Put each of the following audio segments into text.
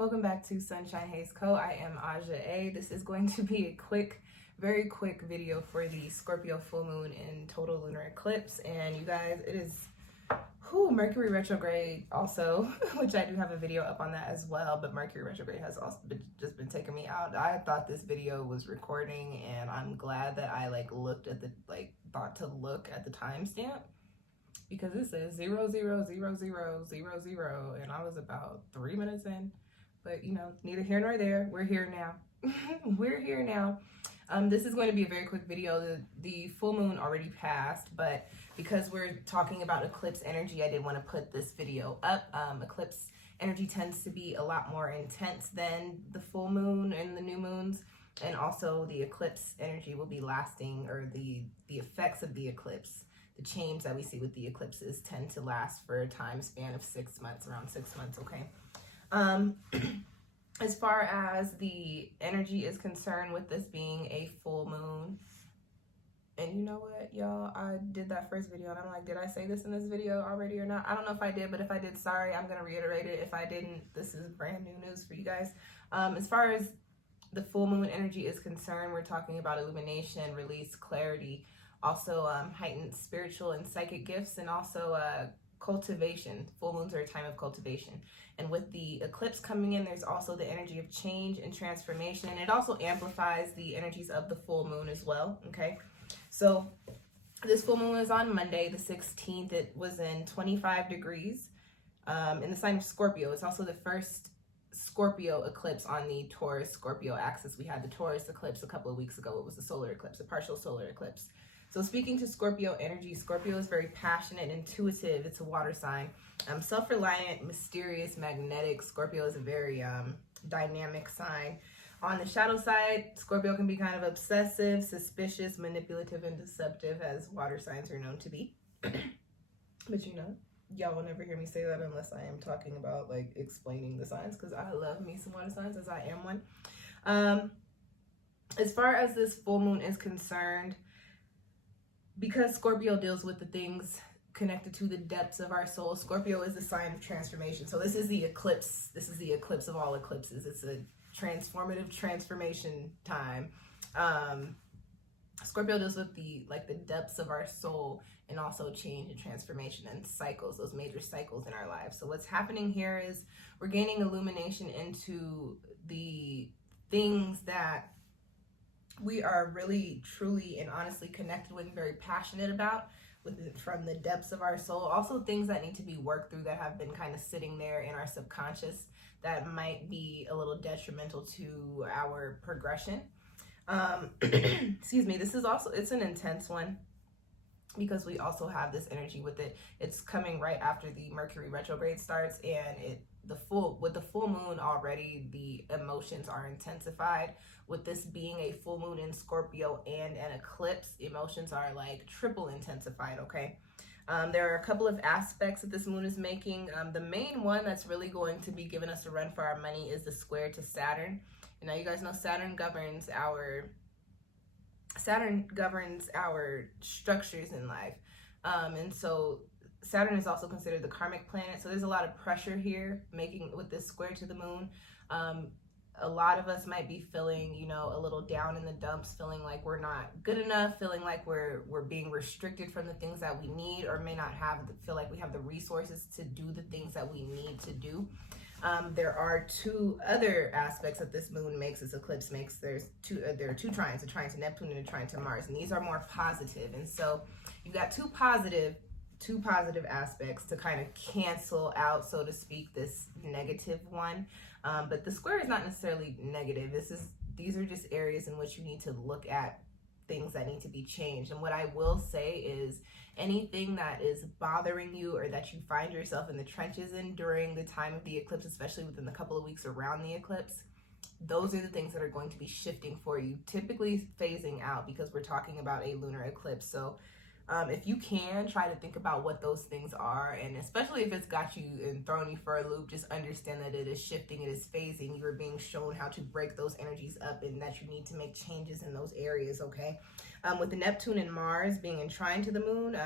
Welcome back to SunshinehazeCo. I am AUJHA. This is going to be a quick, very quick video for the Scorpio full moon in total lunar eclipse. And you guys, it is Mercury retrograde also, which I do have a video up on that as well, but Mercury retrograde has also just been taking me out. I thought this video was recording, and I'm glad that I thought to look at the timestamp, because it says 000000, and I was about 3 minutes in. But you know, neither here nor there. We're here now. We're here now. This is going to be a very quick video. The full moon already passed, but because we're talking about eclipse energy, I did want to put this video up. Eclipse energy tends to be a lot more intense than the full moon and the new moons, and also the eclipse energy will be lasting, or the effects of the eclipse, the change that we see with the eclipses tend to last for a time span of 6 months, around 6 months, okay? As far as the energy is concerned with this being a full moon, and you know what, y'all, I did that first video and I'm like, did I say this in this video already or not? I don't know if I did, but if I did, sorry, I'm going to reiterate it. If I didn't, this is brand new news for you guys. As far as the full moon energy is concerned, we're talking about illumination, release, clarity, also heightened spiritual and psychic gifts, and also cultivation. Full moons are a time of cultivation. And with the eclipse coming in, there's also the energy of change and transformation, and it also amplifies the energies of the full moon as well, okay? So this full moon is on Monday the 16th. It was in 25 degrees in the sign of Scorpio. It's also the first Scorpio eclipse on the Taurus Scorpio axis. We had the Taurus eclipse a couple of weeks ago. It was a solar eclipse, a partial solar eclipse. So speaking to Scorpio energy, Scorpio is very passionate, intuitive. It's a water sign. Self-reliant, mysterious, magnetic. Scorpio is a very dynamic sign. On the shadow side, Scorpio can be kind of obsessive, suspicious, manipulative, and deceptive, as water signs are known to be. But you know, y'all will never hear me say that unless I am talking about like explaining the signs, because I love me some water signs, as I am one. As far as this full moon is concerned, because Scorpio deals with the things connected to the depths of our soul, Scorpio is the sign of transformation. So this is the eclipse. This is the eclipse of all eclipses. It's a transformative transformation time. Scorpio deals with the depths of our soul, and also change and transformation and cycles, those major cycles in our lives. So what's happening here is we're gaining illumination into the things that we are really, truly, and honestly connected with and very passionate about from the depths of our soul. Also things that need to be worked through, that have been kind of sitting there in our subconscious, that might be a little detrimental to our progression. Excuse me, this is also, it's an intense one, because we also have this energy with it. It's coming right after the Mercury retrograde starts, and with the full moon already, the emotions are intensified. With this being a full moon in Scorpio and an eclipse, emotions are like triple intensified, okay? There are a couple of aspects that this moon is making. The main one that's really going to be giving us a run for our money is the square to Saturn. And now you guys know Saturn governs our structures in life. And so Saturn is also considered the karmic planet. So there's a lot of pressure here with this square to the moon. A lot of us might be feeling, you know, a little down in the dumps, feeling like we're not good enough, feeling like we're being restricted from the things that we need, or may not feel like we have the resources to do the things that we need to do. There are two other aspects that this moon makes, this eclipse makes. There are two trines, a trine to Neptune and a trine to Mars, and these are more positive. And so you've got two positive aspects to kind of cancel out, so to speak, this negative one. But the square is not necessarily negative. These are just areas in which you need to look at things that need to be changed. And what I will say is, anything that is bothering you, or that you find yourself in the trenches in during the time of the eclipse, especially within the couple of weeks around the eclipse, those are the things that are going to be shifting for you, typically phasing out, because we're talking about a lunar eclipse. So if you can, try to think about what those things are, and especially if it's got you and thrown you for a loop, just understand that it is shifting, it is phasing. You are being shown how to break those energies up, and that you need to make changes in those areas, okay? With the Neptune and Mars being in trine to the moon,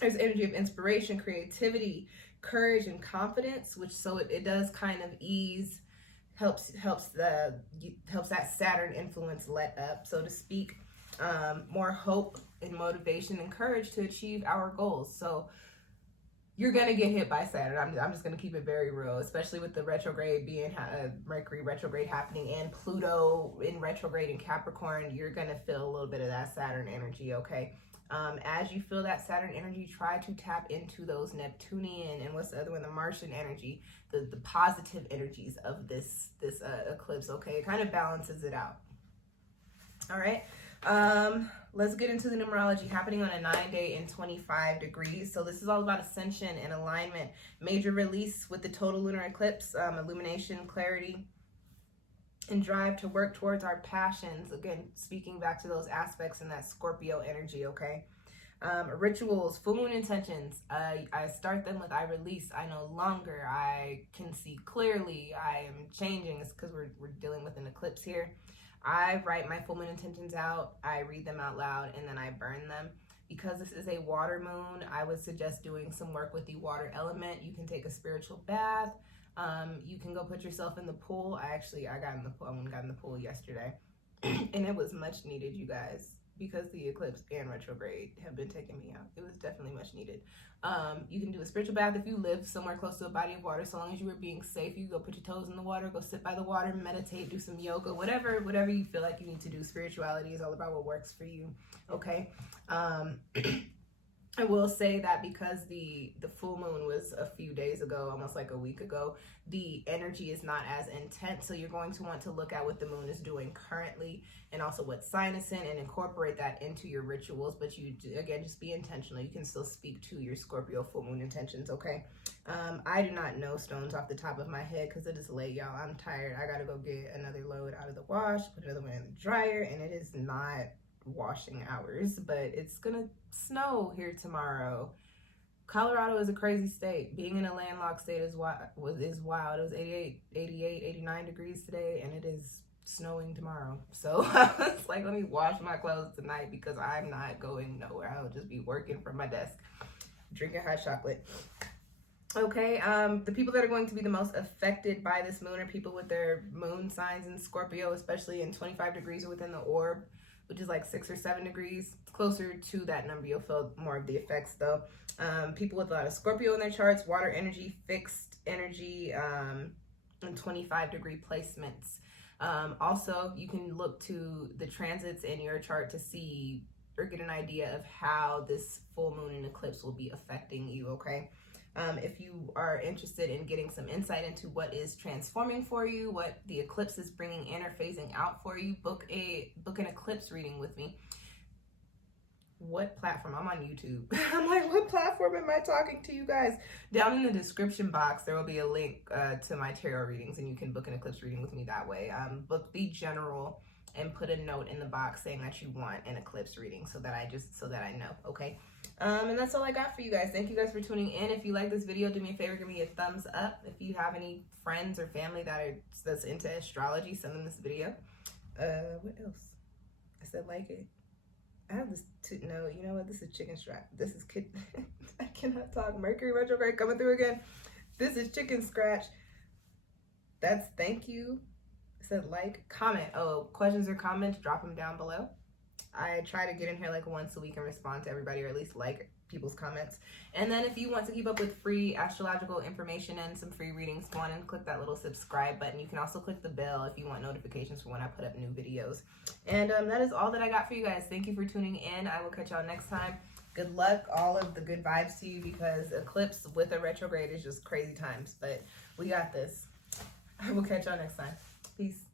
there's energy of inspiration, creativity, courage and confidence, which so it does kind of ease, helps that Saturn influence let up, so to speak. More hope and motivation and courage to achieve our goals. So you're gonna get hit by Saturn. I'm just gonna keep it very real, especially with the retrograde being Mercury retrograde happening and Pluto in retrograde in Capricorn. You're gonna feel a little bit of that Saturn energy, okay? As you feel that Saturn energy, try to tap into those Neptunian and what's the other one, the Martian energy, the positive energies of this eclipse, okay? It kind of balances it out. All right. Let's get into the numerology happening on a 9-day in 25 degrees. So this is all about ascension and alignment, major release with the total lunar eclipse, illumination, clarity, and drive to work towards our passions. Again, speaking back to those aspects in that Scorpio energy, okay? Rituals, full moon intentions. I start them with I release, I no longer, I can see clearly, I am changing. It's because we're dealing with an eclipse here. I write my full moon intentions out, I read them out loud, and then I burn them. Because this is a water moon, I would suggest doing some work with the water element. You can take a spiritual bath. You can go put yourself in the pool. I got in the pool. I got in the pool yesterday, and it was much needed, you guys, because the eclipse and retrograde have been taking me out. It was definitely much needed. You can do a spiritual bath if you live somewhere close to a body of water. So long as you were being safe, you go put your toes in the water, go sit by the water, meditate, do some yoga, whatever you feel like you need to do. Spirituality is all about what works for you, okay? I will say that because the full moon was a few days ago, almost like a week ago, the energy is not as intense. So you're going to want to look at what the moon is doing currently and also what sign it's in and incorporate that into your rituals. But you, again, just be intentional. You can still speak to your Scorpio full moon intentions, okay? I do not know stones off the top of my head because it is late, y'all. I'm tired. I got to go get another load out of the wash, put another one in the dryer, and it is not washing hours, but it's gonna snow here tomorrow. Colorado is a crazy state. Being in a landlocked state is wild. It was 88, 89 degrees today, and it is snowing tomorrow. So it's like, let me wash my clothes tonight because I'm not going nowhere. I'll just be working from my desk, drinking hot chocolate. Okay, the people that are going to be the most affected by this moon are people with their moon signs in Scorpio, especially in 25 degrees or within the orb, which is like 6 or 7 degrees. Closer to that number, you'll feel more of the effects though. People with a lot of Scorpio in their charts, water energy, fixed energy, and 25 degree placements. Also, you can look to the transits in your chart to see or get an idea of how this full moon and eclipse will be affecting you, okay? If you are interested in getting some insight into what is transforming for you, what the eclipse is bringing in or phasing out for you, book an eclipse reading with me. What platform? I'm on YouTube. I'm like, what platform am I talking to you guys? Down in the description box, there will be a link to my tarot readings, and you can book an eclipse reading with me that way. Book the general and put a note in the box saying that you want an eclipse reading so that I know, okay? And that's all I got for you guys. Thank you guys for tuning in. If you like this video, do me a favor, give me a thumbs up. If you have any friends or family that's into astrology, send them this video. What else? I said like it. I have this, no, you know what? This is chicken scratch. This is I cannot talk. Mercury retrograde coming through again. This is chicken scratch. That's thank you. I said like, comment. Oh, questions or comments, drop them down below. I try to get in here like once a week and respond to everybody, or at least like people's comments. And then if you want to keep up with free astrological information and some free readings, go on and click that little subscribe button. You can also click the bell if you want notifications for when I put up new videos. And that is all that I got for you guys. Thank you for tuning in. I will catch y'all next time. Good luck, all of the good vibes to you, because eclipse with a retrograde is just crazy times, but we got this. I will catch y'all next time. Peace.